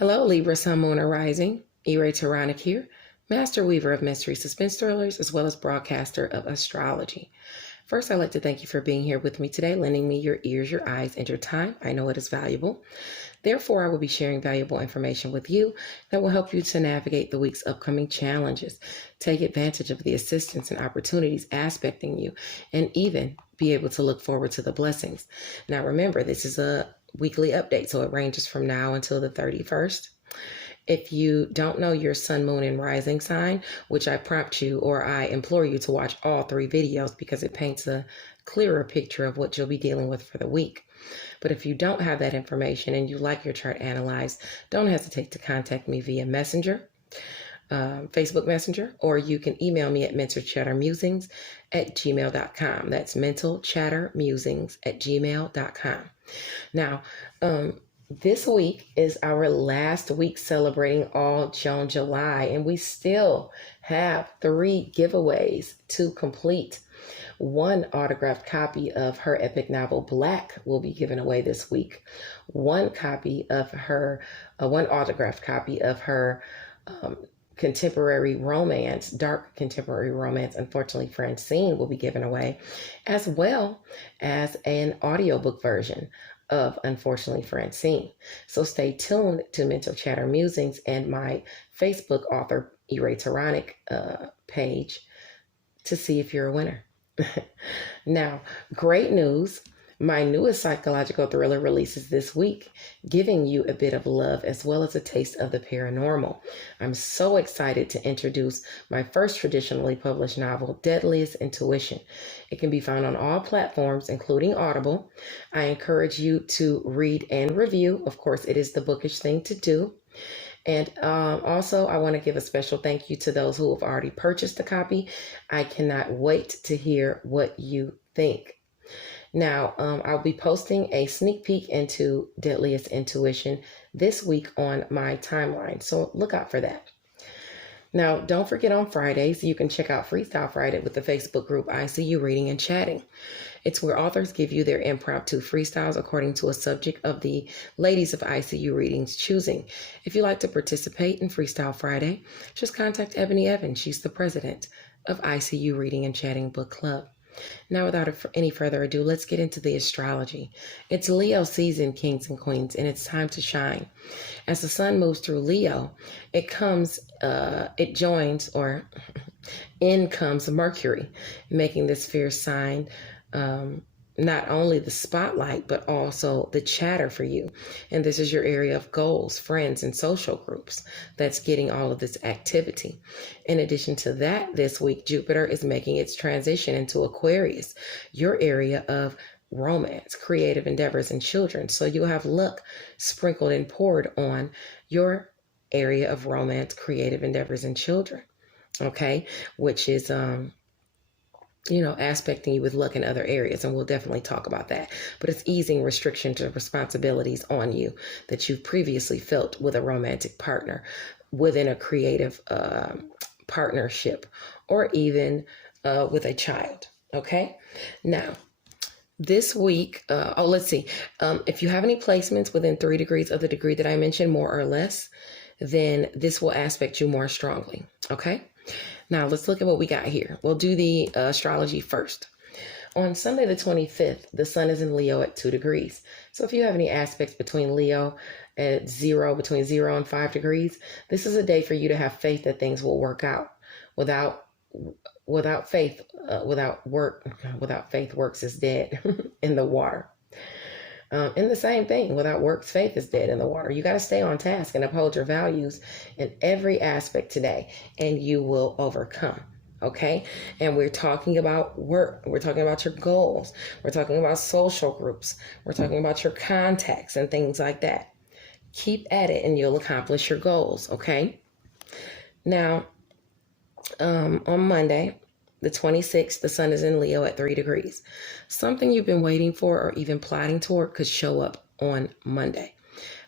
Hello, Libra, Sun, Moon, or Rising. Irate here, master weaver of mystery suspense thrillers, as well as broadcaster of astrology. First, I'd like to thank you for being here with me today, lending me your ears, your eyes, and your time. I know it is valuable. Therefore, I will be sharing valuable information with you that will help you to navigate the week's upcoming challenges, take advantage of the assistance and opportunities aspecting you, and even be able to look forward to the blessings. Now, remember, this is a weekly update, so it ranges from now until the 31st. If you don't know your sun, moon, and rising sign, which I prompt you or I implore you to watch all 3 videos because it paints a clearer picture of what you'll be dealing with for the week. But if you don't have that information and you like your chart analyzed, don't hesitate to contact me via Messenger, Facebook Messenger, or you can email me at mentalchattermusings@gmail.com. That's mentalchattermusings@gmail.com. Now, this week is our last week celebrating all June, July, and we still have 3 giveaways to complete. 1 autographed copy of her epic novel Black will be given away this week. 1 autographed copy of her contemporary romance, dark contemporary romance, Unfortunately Francine, will be given away, as well as an audiobook version of Unfortunately Francine. So stay tuned to Mental Chatter Musings and my Facebook author Irate page to see if you're a winner. Now, great news. My newest psychological thriller releases this week, giving you a bit of love as well as a taste of the paranormal. I'm so excited to introduce my first traditionally published novel, Deadliest Intuition. It can be found on all platforms, including Audible. I encourage you to read and review. Of course, it is the bookish thing to do. And also, I want to give a special thank you to those who have already purchased a copy. I cannot wait to hear what you think. Now, I'll be posting a sneak peek into Deadliest Intuition this week on my timeline, so look out for that. Now, don't forget on Fridays, you can check out Freestyle Friday with the Facebook group I See You Reading and Chatting. It's where authors give you their impromptu freestyles according to a subject of the ladies of ICU Reading's choosing. If you'd like to participate in Freestyle Friday, just contact Ebony Evans. She's the president of ICU Reading and Chatting Book Club. Now, without any further ado, let's get into the astrology. It's Leo season, kings and queens, and it's time to shine. As the sun moves through Leo, in comes Mercury, making this fierce sign not only the spotlight, but also the chatter for you. And this is your area of goals, friends, and social groups that's getting all of this activity. In addition to that, this week, Jupiter is making its transition into Aquarius, your area of romance, creative endeavors, and children. So you'll have luck sprinkled and poured on your area of romance, creative endeavors, and children. Okay, which is aspecting you with luck in other areas, and we'll definitely talk about that. But it's easing restrictions or responsibilities on you that you've previously felt with a romantic partner, within a creative partnership, or even with a child. Okay? Now, this week, let's see. If you have any placements within 3 degrees of the degree that I mentioned, more or less, then this will aspect you more strongly. Okay? Now, let's look at what we got here. We'll do the astrology first. On Sunday, the 25th, the sun is in Leo at 2 degrees. So if you have any aspects between Leo at between 0 and 5 degrees, this is a day for you to have faith that things will work out. Without faith, works is dead in the water. And the same thing, without works, faith is dead in the water. You got to stay on task and uphold your values in every aspect today, and you will overcome. Okay? And we're talking about work. We're talking about your goals. We're talking about social groups. We're talking about your contacts and things like that. Keep at it and you'll accomplish your goals. Okay? Now, on Monday, the 26th, the sun is in Leo at 3 degrees. Something you've been waiting for or even plotting toward could show up on Monday.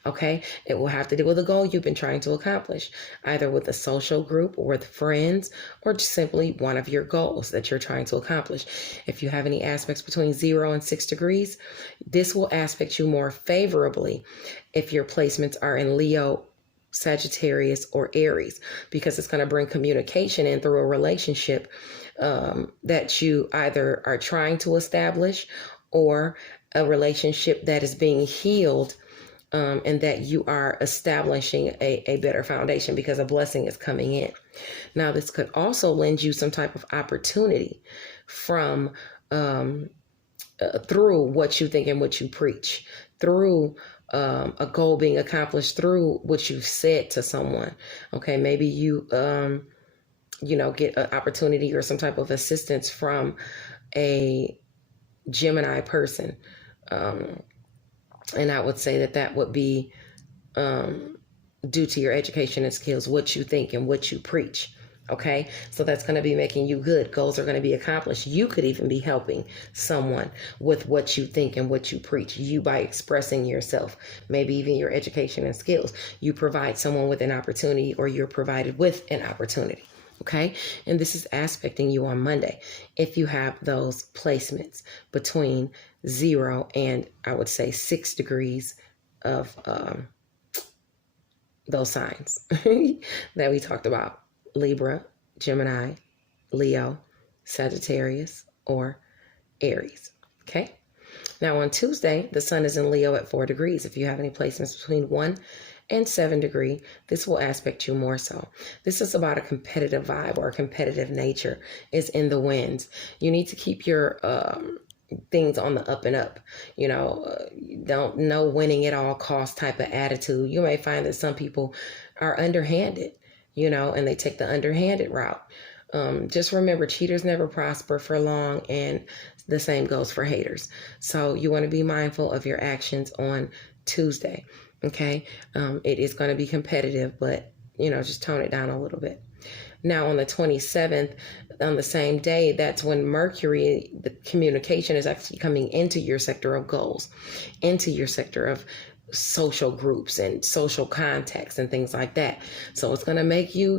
Okay? It will have to do with a goal you've been trying to accomplish, either with a social group or with friends, or just simply one of your goals that you're trying to accomplish. If you have any aspects between 0 and 6 degrees, this will aspect you more favorably if your placements are in Leo Sagittarius, or Aries, because it's going to bring communication in through a relationship that you either are trying to establish, or a relationship that is being healed, and that you are establishing a better foundation because a blessing is coming in. Now, this could also lend you some type of opportunity from through what you think and what you preach, through a goal being accomplished, through what you've said to someone. Okay, maybe you get an opportunity or some type of assistance from a Gemini person. And I would say that would be due to your education and skills, what you think and what you preach. Okay, so that's going to be making you good. Goals are going to be accomplished. You could even be helping someone with what you think and what you preach. You, by expressing yourself, maybe even your education and skills, you provide someone with an opportunity, or you're provided with an opportunity. Okay, and this is aspecting you on Monday. If you have those placements between 0 and, I would say, 6 degrees of those signs that we talked about: Libra, Gemini, Leo, Sagittarius, or Aries. Okay. Now on Tuesday, the sun is in Leo at 4 degrees. If you have any placements between 1 and 7 degree, this will aspect you more so. This is about a competitive vibe, or a competitive nature is in the winds. You need to keep your things on the up and up. Don't know winning at all cost type of attitude. You may find that some people are underhanded, and they take the underhanded route. Just remember, cheaters never prosper for long, and the same goes for haters. So you want to be mindful of your actions on Tuesday. Okay. It is going to be competitive, but just tone it down a little bit. Now on the 27th, on the same day, that's when Mercury, the communication, is actually coming into your sector of goals, into your sector of social groups and social contacts and things like that. So it's going to make you,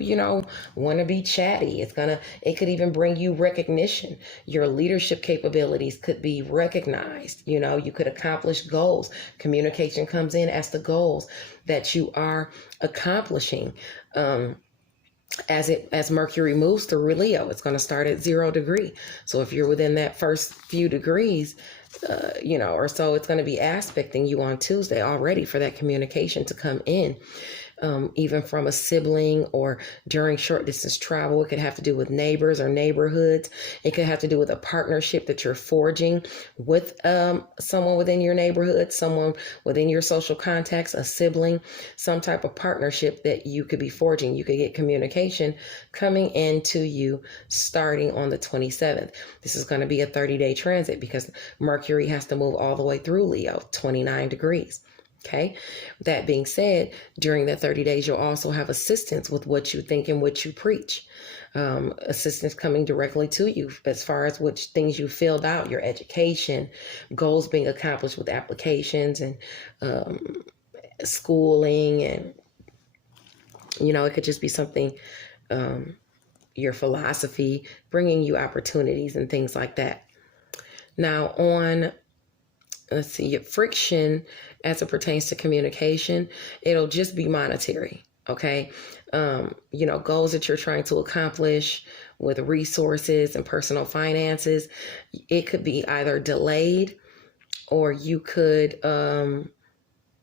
want to be chatty. It could even bring you recognition. Your leadership capabilities could be recognized. You could accomplish goals. Communication comes in as the goals that you are accomplishing. As Mercury moves through Leo, it's going to start at 0 degree. So if you're within that first few degrees, or so, it's going to be aspecting you on Tuesday already for that communication to come in. Even from a sibling, or during short distance travel. It could have to do with neighbors or neighborhoods. It could have to do with a partnership that you're forging with someone within your neighborhood, someone within your social contacts, a sibling, some type of partnership that you could be forging. You could get communication coming into you starting on the 27th. This is going to be a 30-day transit because Mercury has to move all the way through Leo, 29 degrees. Okay. That being said, during that 30 days, you'll also have assistance with what you think and what you preach. Assistance coming directly to you as far as which things you filled out, your education, goals being accomplished with applications and schooling. And, it could just be something, your philosophy, bringing you opportunities and things like that. Now on, let's see, friction as it pertains to communication, it'll just be monetary. Okay. Goals that you're trying to accomplish with resources and personal finances, it could be either delayed, or you could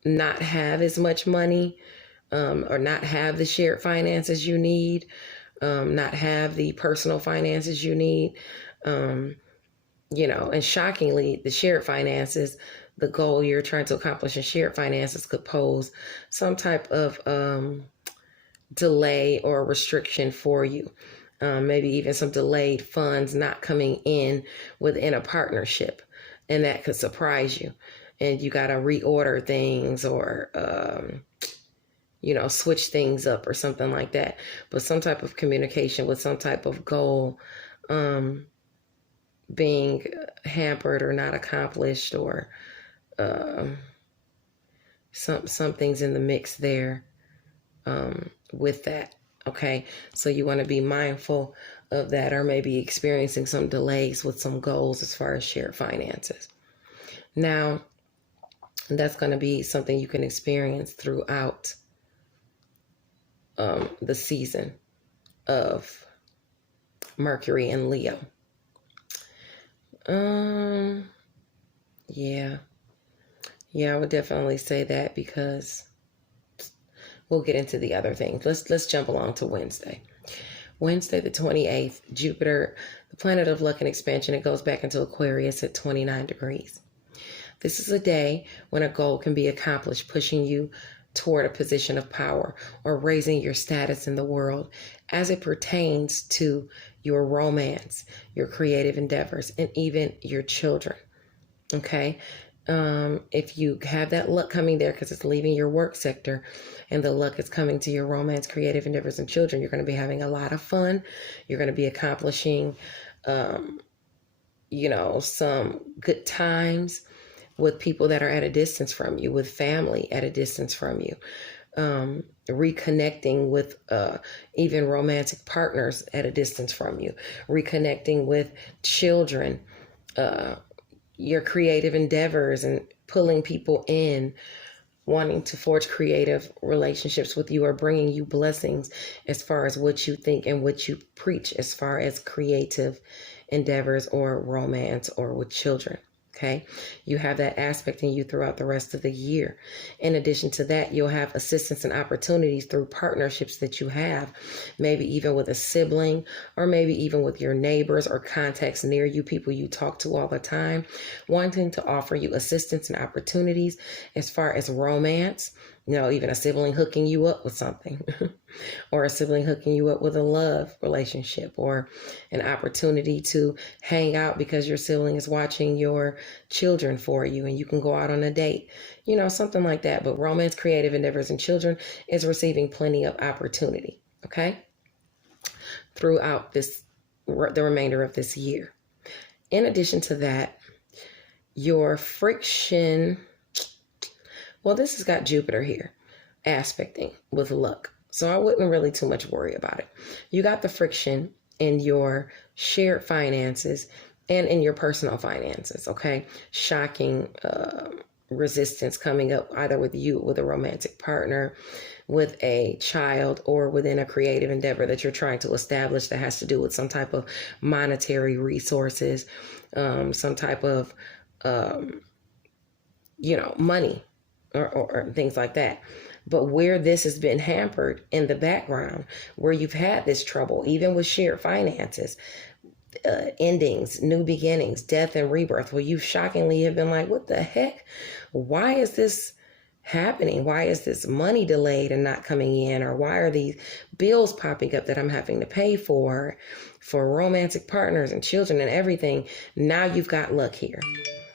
not have as much money, or not have the shared finances you need, not have the personal finances you need. And shockingly, the shared finances, the goal you're trying to accomplish in shared finances, could pose some type of delay or restriction for you. Maybe even some delayed funds not coming in within a partnership, and that could surprise you. And you got to reorder things, or, switch things up or something like that. But some type of communication with some type of goal being hampered or not accomplished, or some things in the mix there with that. Okay, so you want to be mindful of that, or maybe experiencing some delays with some goals as far as shared finances. Now, that's going to be something you can experience throughout the season of Mercury and Leo. Yeah, I would definitely say that, because we'll get into the other things. Let's jump along to Wednesday. Wednesday, the 28th, Jupiter, the planet of luck and expansion, it goes back into Aquarius at 29 degrees. This is a day when a goal can be accomplished, pushing you toward a position of power or raising your status in the world as it pertains to your romance, your creative endeavors, and even your children. Okay? If you have that luck coming there because it's leaving your work sector and the luck is coming to your romance, creative endeavors, and children, you're going to be having a lot of fun. You're going to be accomplishing, some good times with people that are at a distance from you, with family at a distance from you, reconnecting with even romantic partners at a distance from you, reconnecting with children, your creative endeavors, and pulling people in, wanting to forge creative relationships with you, or bringing you blessings as far as what you think and what you preach as far as creative endeavors or romance or with children. Okay, you have that aspect in you throughout the rest of the year. In addition to that, you'll have assistance and opportunities through partnerships that you have, maybe even with a sibling, or maybe even with your neighbors or contacts near you, people you talk to all the time, wanting to offer you assistance and opportunities as far as romance. Even a sibling hooking you up with something or a sibling hooking you up with a love relationship, or an opportunity to hang out because your sibling is watching your children for you and you can go out on a date, something like that. But romance, creative endeavors, and children is receiving plenty of opportunity, okay, throughout the remainder of this year. In addition to that, your friction... Well, this has got Jupiter here, aspecting with luck. So I wouldn't really too much worry about it. You got the friction in your shared finances and in your personal finances, okay? Shocking resistance coming up either with you, with a romantic partner, with a child, or within a creative endeavor that you're trying to establish that has to do with some type of monetary resources, some type of, money. Or things like that. But where this has been hampered in the background, where you've had this trouble, even with shared finances, endings, new beginnings, death and rebirth, where you shockingly have been like, what the heck? Why is this happening? Why is this money delayed and not coming in? Or why are these bills popping up that I'm having to pay for romantic partners and children and everything? Now you've got luck here.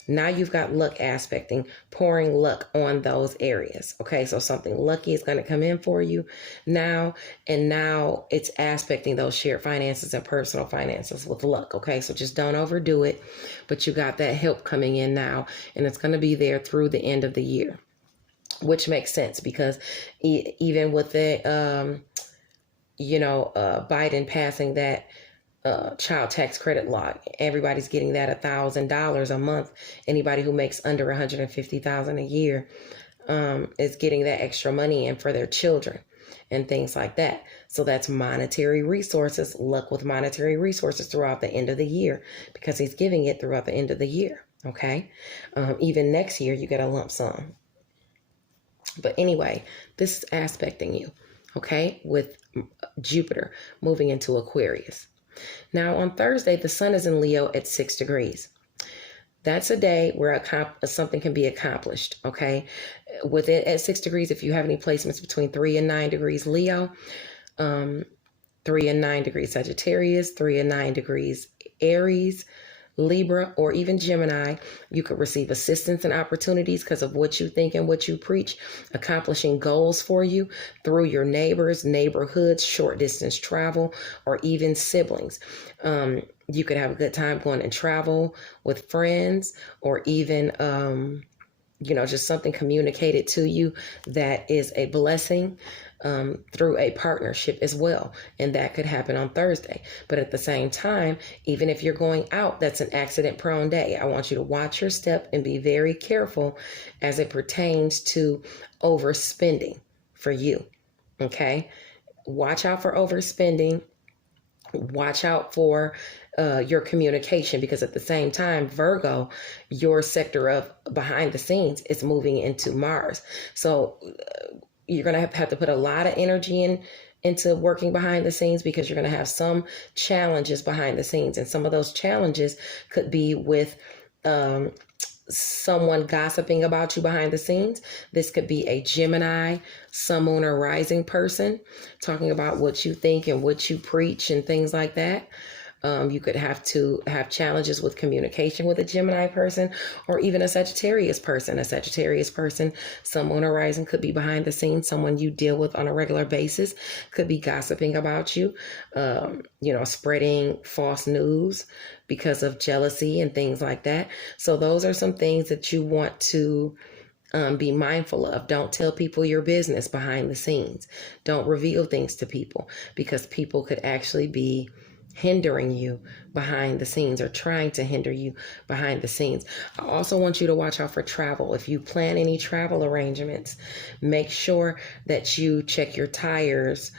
Now you've got luck aspecting, pouring luck on those areas. Okay, so something lucky is going to come in for you now, and now it's aspecting those shared finances and personal finances with luck. Okay, so just don't overdo it, but you got that help coming in now, and it's going to be there through the end of the year, which makes sense because even with the, Biden passing that child tax credit law, everybody's getting that $1,000 a month. Anybody who makes under $150,000 a year is getting that extra money in for their children and things like that. So that's monetary resources, luck with monetary resources throughout the end of the year, because he's giving it throughout the end of the year. Okay, even next year you get a lump sum. But anyway, this is aspecting you, okay, with Jupiter moving into Aquarius. Now on Thursday, the sun is in Leo at 6 degrees. That's a day where something can be accomplished, okay? With it at 6 degrees, if you have any placements between 3 and 9 degrees Leo, 3 and 9 degrees Sagittarius, 3 and 9 degrees Aries, Libra, or even Gemini, you could receive assistance and opportunities because of what you think and what you preach, accomplishing goals for you through your neighbors, neighborhoods, short distance travel, or even siblings. You could have a good time going and travel with friends, or even, just something communicated to you that is a blessing through a partnership as well. And that could happen on Thursday. But at the same time, even if you're going out, that's an accident prone day. I want you to watch your step and be very careful as it pertains to overspending for you. Okay. watch out for overspending. Watch out for your communication, because at the same time, Virgo, your sector of behind the scenes, is moving into Mars. So you're going to have to put a lot of energy into working behind the scenes, because you're going to have some challenges behind the scenes. And some of those challenges could be with someone gossiping about you behind the scenes. This could be a Gemini, sun, moon, or rising person talking about what you think and what you preach and things like that. You could have to have challenges with communication with a Gemini person, or even a Sagittarius person. A Sagittarius person, sun, moon, or rising, could be behind the scenes. Someone you deal with on a regular basis could be gossiping about you, spreading false news because of jealousy and things like that. So those are some things that you want to be mindful of. Don't tell people your business behind the scenes. Don't reveal things to people, because people could actually be hindering you behind the scenes, or trying to hinder you behind the scenes. I also want you to watch out for travel. If you plan any travel arrangements, make sure that you check your tires,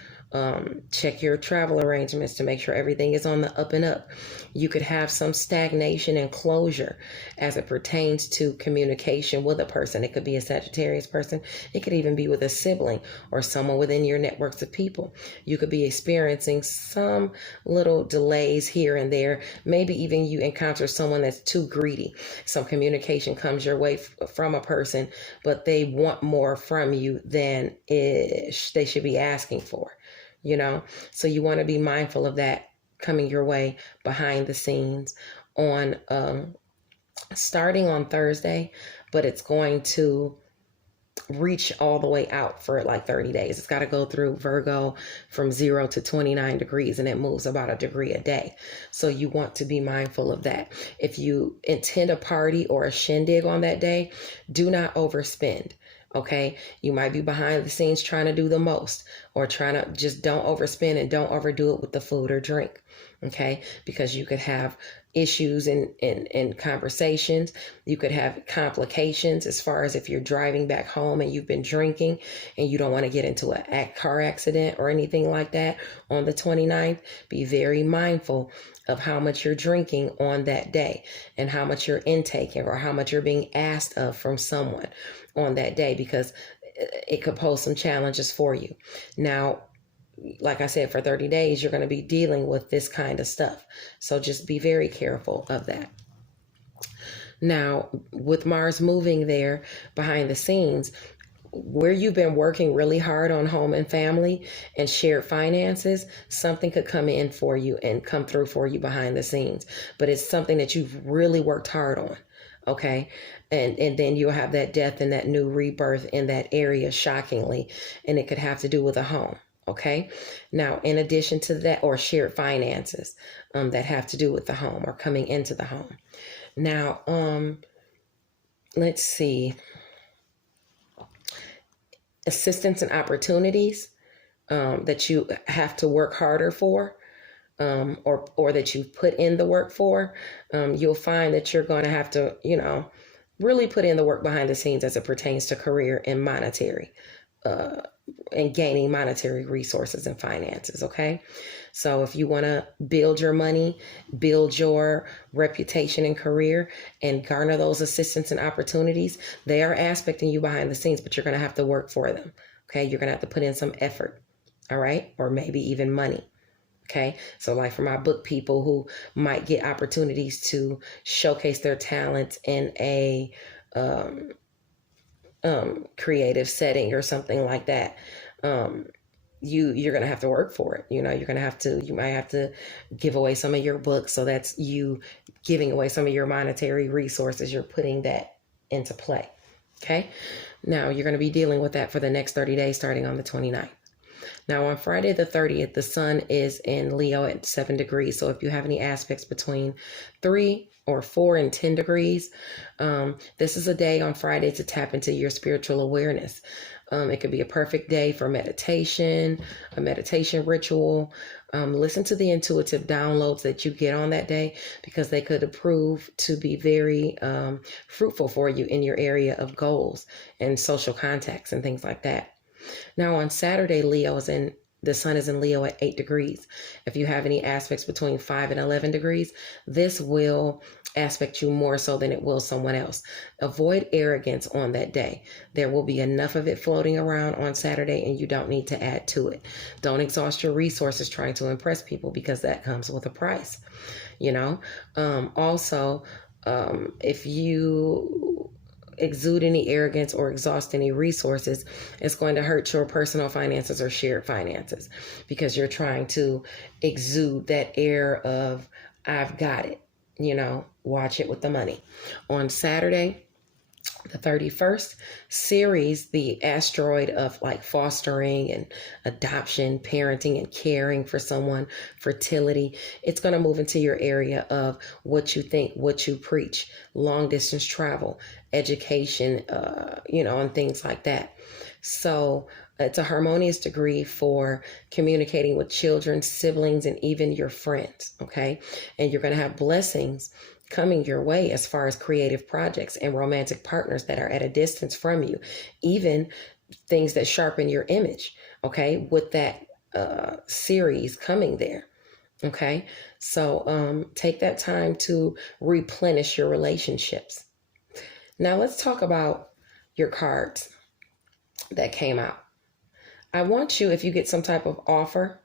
check your travel arrangements to make sure everything is on the up and up. You could have some stagnation and closure as it pertains to communication with a person. It could be a Sagittarius person. It could even be with a sibling or someone within your networks of people. You could be experiencing some little delays here and there. Maybe even you encounter someone that's too greedy. Some communication comes your way from a person, but they want more from you than they should be asking for. So you want to be mindful of that coming your way behind the scenes on starting on Thursday, but it's going to reach all the way out for like 30 days. It's got to go through Virgo from 0 to 29 degrees, and it moves about a degree a day. So you want to be mindful of that. If you intend a party or a shindig on that day, do not overspend. Okay, you might be behind the scenes trying to do the most, or trying to just don't overspend, and don't overdo it with the food or drink. Okay, because you could have issues in conversations. You could have complications as far as if you're driving back home and you've been drinking and you don't want to get into a car accident or anything like that on the 29th. Be very mindful of how much you're drinking on that day, and how much you're intaking, or how much you're being asked of from someone on that day, because it could pose some challenges for you. Now, like I said, for 30 days, you're going to be dealing with this kind of stuff. So just be very careful of that. Now, with Mars moving there behind the scenes, where you've been working really hard on home and family and shared finances, something could come in for you and come through for you behind the scenes. But it's something that you've really worked hard on. Okay. And then you'll have that death and that new rebirth in that area, shockingly. And it could have to do with a home. Okay. Now, in addition to that, or shared finances that have to do with the home or coming into the home. Now, let's see. Assistance and opportunities that you have to work harder for, or that you've put in the work for. You'll find that you're going to have to, really put in the work behind the scenes as it pertains to career and monetary, and gaining monetary resources and finances. Okay. So if you want to build your money, build your reputation and career, and garner those assistance and opportunities, they are aspecting you behind the scenes, but you're going to have to work for them. Okay. You're going to have to put in some effort. All right. Or maybe even money. Okay. So like for my book people who might get opportunities to showcase their talents in a, creative setting or something like that. You're going to have to work for it. You might have to give away some of your books. So that's you giving away some of your monetary resources. You're putting that into play. Okay. Now you're going to be dealing with that for the next 30 days, starting on the 29th. Now on Friday the 30th, the sun is in Leo at 7 degrees. So if you have any aspects between 3 or 4 and 10 degrees, this is a day on Friday to tap into your spiritual awareness. It could be a perfect day for meditation, a meditation ritual. Listen to the intuitive downloads that you get on that day, because they could prove to be very fruitful for you in your area of goals and social contacts and things like that. Now on Saturday, Leo is in The sun is in Leo at 8 degrees. If you have any aspects between 5 and 11 degrees, this will aspect you more so than it will someone else. Avoid arrogance on that day. There will be enough of it floating around on Saturday, and you don't need to add to it. Don't exhaust your resources trying to impress people, because that comes with a price, you know. Also, if you exude any arrogance or exhaust any resources, it's going to hurt your personal finances or shared finances, because you're trying to exude that air of, I've got it, you know. Watch it with the money. On Saturday, the 31st, Ceres, the asteroid of like fostering and adoption, parenting and caring for someone, fertility, it's going to move into your area of what you think, what you preach, long distance travel, education, and things like that. So it's a harmonious degree for communicating with children, siblings, and even your friends. Okay. And you're going to have blessings coming your way as far as creative projects and romantic partners that are at a distance from you, even things that sharpen your image, okay, with that series coming there, okay? So take that time to replenish your relationships. Now let's talk about your cards that came out. I want you, if you get some type of offer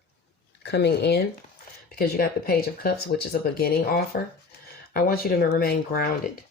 coming in, because you got the Page of Cups, which is a beginning offer, I want you to remain grounded.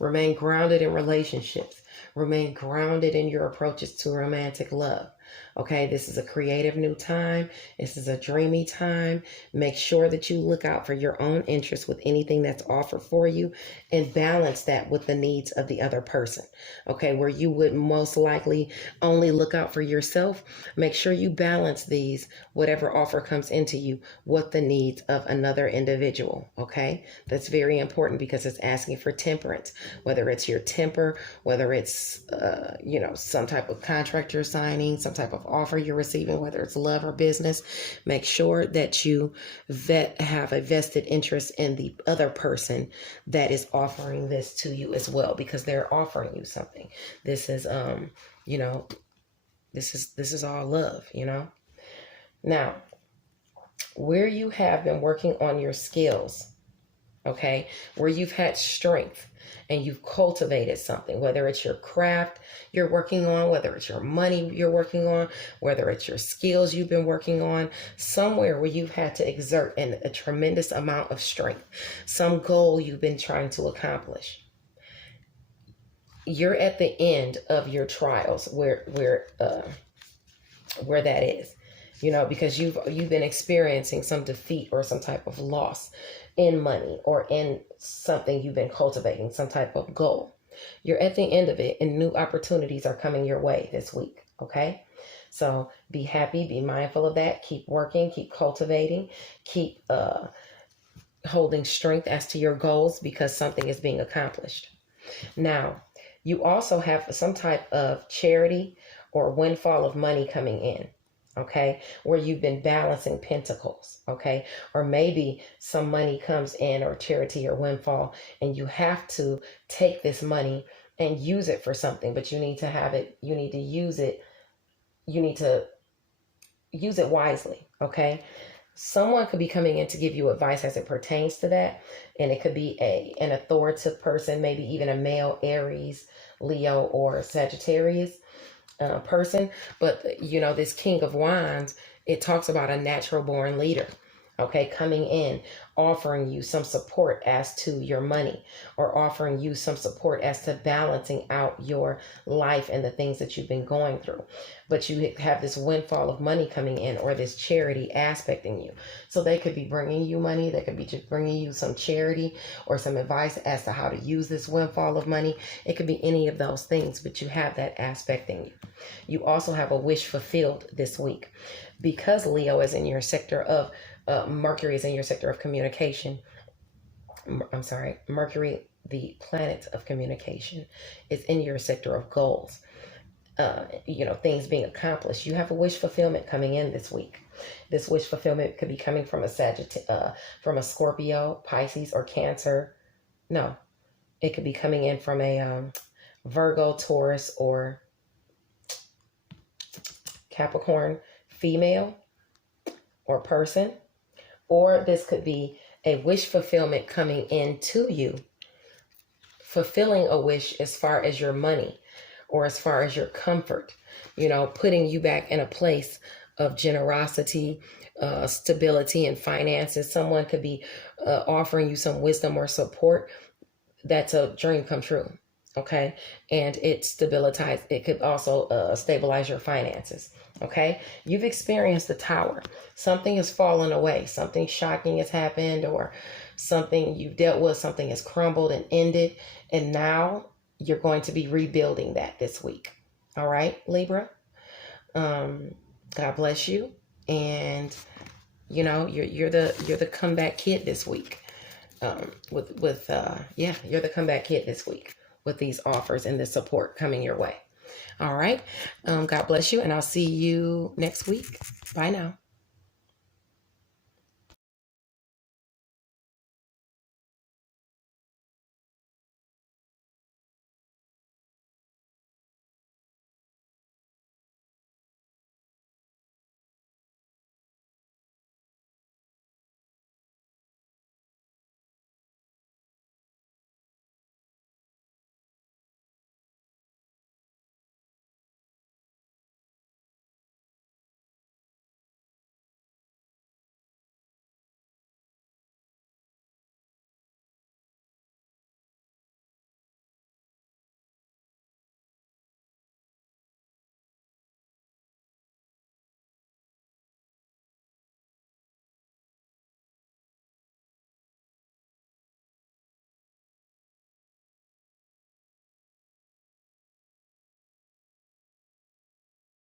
Remain grounded in relationships. Remain grounded in your approaches to romantic love. Okay, this is a creative new time. This is a dreamy time. Make sure that you look out for your own interests with anything that's offered for you, and balance that with the needs of the other person. Okay, where you would most likely only look out for yourself, make sure you balance these, whatever offer comes into you, with the needs of another individual. Okay, that's very important, because it's asking for temperance, whether it's your temper, whether it's, some type of contract you're signing, some type of offer you're receiving, whether it's love or business. Make sure that you have a vested interest in the other person that is offering this to you as well, because they're offering you something. This is, this is all love, Now, where you have been working on your skills, okay, where you've had strength and you've cultivated something, whether it's your craft you're working on, whether it's your money you're working on, whether it's your skills you've been working on, somewhere where you've had to exert a tremendous amount of strength, some goal you've been trying to accomplish. You're at the end of your trials where that is, because you've been experiencing some defeat or some type of loss in money or in something you've been cultivating, some type of goal. You're at the end of it, and new opportunities are coming your way this week. Okay. So be happy, be mindful of that. Keep working, keep cultivating, keep holding strength as to your goals, because something is being accomplished. Now, you also have some type of charity or windfall of money coming in, okay, where you've been balancing pentacles, okay, or maybe some money comes in, or charity or windfall, and you have to take this money and use it for something, but you need to have it, you need to use it wisely, okay? Someone could be coming in to give you advice as it pertains to that, and it could be an authoritative person, maybe even a male, Aries, Leo, or Sagittarius person. But this King of Wands, it talks about a natural born leader, okay, coming in, offering you some support as to your money, or offering you some support as to balancing out your life and the things that you've been going through. But you have this windfall of money coming in, or this charity aspecting you. So they could be bringing you money. They could be just bringing you some charity or some advice as to how to use this windfall of money. It could be any of those things, but you have that aspecting you. You also have a wish fulfilled this week, because Leo is in your sector of Mercury is in your sector of communication. Mercury, the planet of communication, is in your sector of goals. Things being accomplished. You have a wish fulfillment coming in this week. This wish fulfillment could be coming from from a Scorpio, Pisces, or Cancer. No, it could be coming in from a Virgo, Taurus, or Capricorn female. or person, or this could be a wish fulfillment coming into you, fulfilling a wish as far as your money or as far as your comfort, putting you back in a place of generosity, stability, and finances. Someone could be offering you some wisdom or support. That's a dream come true. Okay. And it could also stabilize your finances. Okay. You've experienced the Tower. Something has fallen away. Something shocking has happened, or something you've dealt with, something has crumbled and ended. And now you're going to be rebuilding that this week. All right, Libra. God bless you. And you're the comeback kid this week. You're the comeback kid this week with these offers and the support coming your way. All right. God bless you, and I'll see you next week. Bye now.